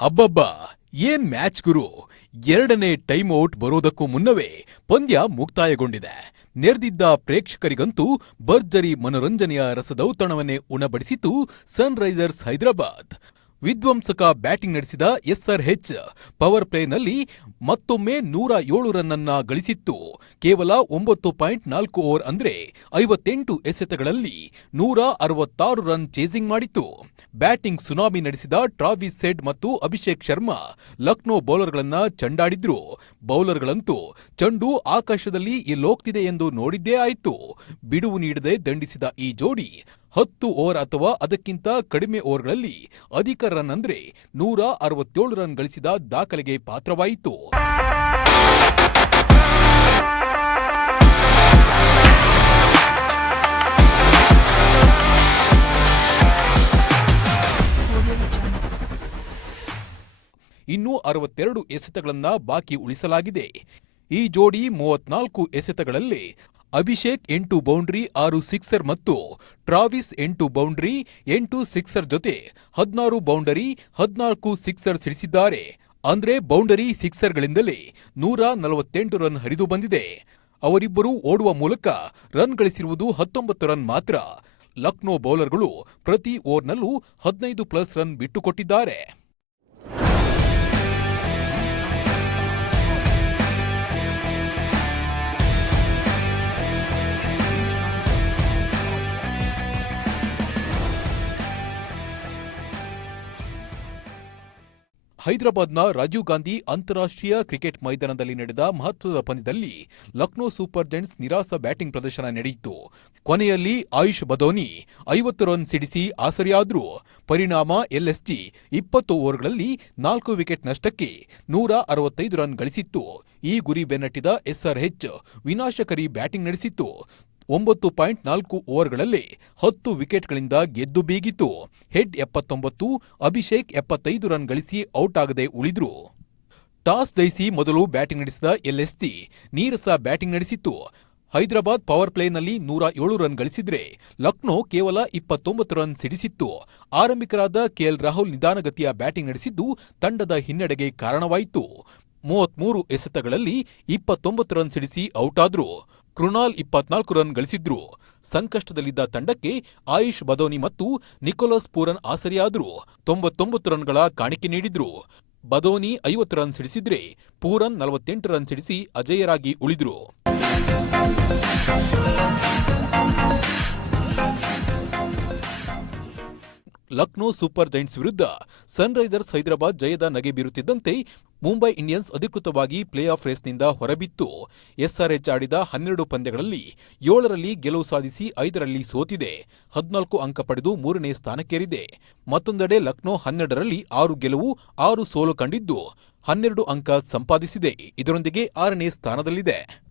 ಅಬ್ಬಬ್ಬ, ಏನ್ ಮ್ಯಾಚ್ ಗುರು? ಎರಡನೇ ಟೈಮ್ ಔಟ್ ಬರೋದಕ್ಕೂ ಮುನ್ನವೇ ಪಂದ್ಯ ಮುಕ್ತಾಯಗೊಂಡಿದೆ. ನೆರೆದಿದ್ದ ಪ್ರೇಕ್ಷಕರಿಗಂತೂ ಭರ್ಜರಿ ಮನೋರಂಜನೆಯ ರಸದೌತಣವನ್ನೇ ಉಣಬಡಿಸಿತು ಸನ್ರೈಸರ್ಸ್ ಹೈದರಾಬಾದ್. ವಿಧ್ವಂಸಕ ಬ್ಯಾಟಿಂಗ್ ನಡೆಸಿದ ಎಸ್ಆರ್ಹೆಚ್ ಪವರ್ ಪ್ಲೇನಲ್ಲಿ ಮತ್ತೊಮ್ಮೆ ನೂರ ಏಳು ರನ್ನನ್ನ ಗಳಿಸಿತ್ತು. ಕೇವಲ ಒಂಬತ್ತು ಪಾಯಿಂಟ್ ನಾಲ್ಕು ಓವರ್ ಅಂದ್ರೆ ಐವತ್ತೆಂಟು ಎಸೆತಗಳಲ್ಲಿ ನೂರ ಅರವತ್ತಾರು ರನ್ ಚೇಸಿಂಗ್ ಮಾಡಿತ್ತು. ಬ್ಯಾಟಿಂಗ್ ಸುನಾಮಿ ನಡೆಸಿದ ಟ್ರಾವಿಸ್ ಸೆಡ್ ಮತ್ತು ಅಭಿಷೇಕ್ ಶರ್ಮಾ ಲಕ್ನೋ ಬೌಲರ್ಗಳನ್ನ ಚಂಡಾಡಿದ್ರು. ಬೌಲರ್ಗಳಂತೂ ಚಂಡು ಆಕಾಶದಲ್ಲಿ ಎಲ್ಲೋಗ್ತಿದೆ ಎಂದು ನೋಡಿದ್ದೇ ಆಯಿತು. ಬಿಡುವು ನೀಡದೆ ದಂಡಿಸಿದ ಈ ಜೋಡಿ ಹತ್ತು ಓವರ್ ಅಥವಾ ಅದಕ್ಕಿಂತ ಕಡಿಮೆ ಓವರ್ಗಳಲ್ಲಿ ಅಧಿಕ ರನ್ ಅಂದ್ರೆ ನೂರ ಅರವತ್ತೇಳು ರನ್ ಗಳಿಸಿದ ದಾಖಲೆಗೆ ಪಾತ್ರವಾಯಿತು. ಇನ್ನೂ ಅರವತ್ತೆರಡು ಎಸೆತಗಳನ್ನ ಬಾಕಿ ಉಳಿಸಲಾಗಿದೆ. ಈ ಜೋಡಿ ಮೂವತ್ನಾಲ್ಕು ಎಸೆತಗಳಲ್ಲಿ ಅಭಿಷೇಕ್ ಎಂಟು ಬೌಂಡ್ರಿ, ಆರು ಸಿಕ್ಸರ್ ಮತ್ತು ಟ್ರಾವಿಸ್ ಎಂಟು ಬೌಂಡ್ರಿ, ಎಂಟು ಸಿಕ್ಸರ್ ಜೊತೆ ಹದಿನಾರು ಬೌಂಡರಿ, ಹದಿನಾಲ್ಕು ಸಿಕ್ಸರ್ ಸಿಡಿಸಿದ್ದಾರೆ. ಅಂದ್ರೆ ಬೌಂಡರಿ ಸಿಕ್ಸರ್ಗಳಿಂದಲೇ ನೂರ ನಲವತ್ತೆಂಟು ರನ್ ಹರಿದು ಬಂದಿದೆ. ಅವರಿಬ್ಬರು ಓಡುವ ಮೂಲಕ ರನ್ ಗಳಿಸಿರುವುದು ಹತ್ತೊಂಬತ್ತು ರನ್ ಮಾತ್ರ. ಲಕ್ನೋ ಬೌಲರ್ಗಳು ಪ್ರತಿ ಓವರ್ನಲ್ಲೂ ಹದಿನೈದು ಪ್ಲಸ್ ರನ್ ಬಿಟ್ಟುಕೊಟ್ಟಿದ್ದಾರೆ. ಹೈದರಾಬಾದ್ನ ರಾಜೀವ್ ಗಾಂಧಿ ಅಂತಾರಾಷ್ಟ್ರೀಯ ಕ್ರಿಕೆಟ್ ಮೈದಾನದಲ್ಲಿ ನಡೆದ ಮಹತ್ವದ ಪಂದ್ಯದಲ್ಲಿ ಲಕ್ನೋ ಸೂಪರ್ ಜೆಂಟ್ಸ್ ನಿರಾಸ ಬ್ಯಾಟಿಂಗ್ ಪ್ರದರ್ಶನ ನಡೆಯಿತು ಕೊನೆಯಲ್ಲಿ ಆಯುಷ್ ಬದೋನಿ ಐವತ್ತು ರನ್ ಸಿಡಿಸಿ ಆಸರೆಯಾದರೂ. ಪರಿಣಾಮ ಎಲ್ಎಸ್ಜಿ ಇಪ್ಪತ್ತು ಓವರ್ಗಳಲ್ಲಿ ನಾಲ್ಕು ವಿಕೆಟ್ ನಷ್ಟಕ್ಕೆ ನೂರ ಅರವತ್ತೈದು ರನ್ ಗಳಿಸಿತ್ತು. ಈ ಗುರಿ ಬೆನ್ನಟ್ಟಿದ ಎಸ್ಆರ್ಎಚ್ ವಿನಾಶಕರಿ ಬ್ಯಾಟಿಂಗ್ ನಡೆಸಿತ್ತು. ಒಂಬತ್ತು ಪಾಯಿಂಟ್ ನಾಲ್ಕು ಓವರ್ಗಳಲ್ಲಿ ಹತ್ತು ವಿಕೆಟ್ಗಳಿಂದ ಗೆದ್ದು ಬೀಗಿತು ಹೆಡ್ ಎಪ್ಪತ್ತೊಂಬತ್ತು, ಅಭಿಷೇಕ್ ಎಪ್ಪತ್ತೈದು ರನ್ ಗಳಿಸಿ ಔಟ್ ಆಗದೆ ಉಳಿದ್ರು. ಟಾಸ್ ಜಯಿಸಿ ಮೊದಲು ಬ್ಯಾಟಿಂಗ್ ನಡೆಸಿದ ಎಲ್ಎಸ್ಟಿ ನೀರಸ ಬ್ಯಾಟಿಂಗ್ ನಡೆಸಿತ್ತು. ಹೈದರಾಬಾದ್ ಪವರ್ ಪ್ಲೇನಲ್ಲಿ ನೂರ ಏಳು ರನ್ ಗಳಿಸಿದ್ರೆ ಲಕ್ನೋ ಕೇವಲ ಇಪ್ಪತ್ತೊಂಬತ್ತು ರನ್ ಸಿಡಿಸಿತ್ತು. ಆರಂಭಿಕರಾದ ಕೆಎಲ್ ರಾಹುಲ್ ನಿಧಾನಗತಿಯ ಬ್ಯಾಟಿಂಗ್ ನಡೆಸಿದ್ದು ತಂಡದ ಹಿನ್ನಡೆಗೆ ಕಾರಣವಾಯಿತು. ಮೂವತ್ಮೂರು ಎಸೆತಗಳಲ್ಲಿ ಇಪ್ಪತ್ತೊಂಬತ್ತು ರನ್ ಸಿಡಿಸಿ ಔಟ್ ಆದ್ರು. ಕೃಣಾಲ್ ಇಪ್ಪತ್ನಾಲ್ಕು ರನ್ ಗಳಿಸಿದ್ರು. ಸಂಕಷ್ಟದಲ್ಲಿದ್ದ ತಂಡಕ್ಕೆ ಆಯುಷ್ ಬದೋನಿ ಮತ್ತು ನಿಕೋಲಸ್ ಪೂರನ್ ಆಸರಿಯಾದ್ರು. ತೊಂಬತ್ತೊಂಬತ್ತು ರನ್ಗಳ ಕಾಣಿಕೆ ನೀಡಿದ್ರು. ಬದೋನಿ ಐವತ್ತು ರನ್ ಸಿಡಿಸಿದ್ರೆ ಪೂರನ್ ನಲವತ್ತೆಂಟು ರನ್ ಸಿಡಿಸಿ ಅಜೇಯರಾಗಿ ಉಳಿದ್ರು. ಲಕ್ನೋ ಸೂಪರ್ ಜೈಂಟ್ಸ್ ವಿರುದ್ಧ ಸನ್ರೈಸರ್ಸ್ ಹೈದರಾಬಾದ್ ಜಯದ ನಗೆ ಬೀರುತ್ತಿದ್ದಂತೆ ಮುಂಬೈ ಇಂಡಿಯನ್ಸ್ ಅಧಿಕೃತವಾಗಿ ಪ್ಲೇ ಆಫ್ ರೇಸ್ನಿಂದ ಹೊರಬಿತ್ತು. ಎಸ್ಆರ್ಎಚ್ ಆಡಿದ ಹನ್ನೆರಡು ಪಂದ್ಯಗಳಲ್ಲಿ ಏಳರಲ್ಲಿ ಗೆಲುವು ಸಾಧಿಸಿ ಐದರಲ್ಲಿ ಸೋತಿದೆ. ಹದಿನಾಲ್ಕು ಅಂಕ ಪಡೆದು ಮೂರನೇ ಸ್ಥಾನಕ್ಕೇರಿದೆ. ಮತ್ತೊಂದೆಡೆ ಲಕ್ನೋ ಹನ್ನೆರಡರಲ್ಲಿ ಆರು ಗೆಲುವು, ಆರು ಸೋಲು ಕಂಡಿದ್ದು ಹನ್ನೆರಡು ಅಂಕ ಸಂಪಾದಿಸಿದೆ. ಇದರೊಂದಿಗೆ ಆರನೇ ಸ್ಥಾನದಲ್ಲಿದೆ.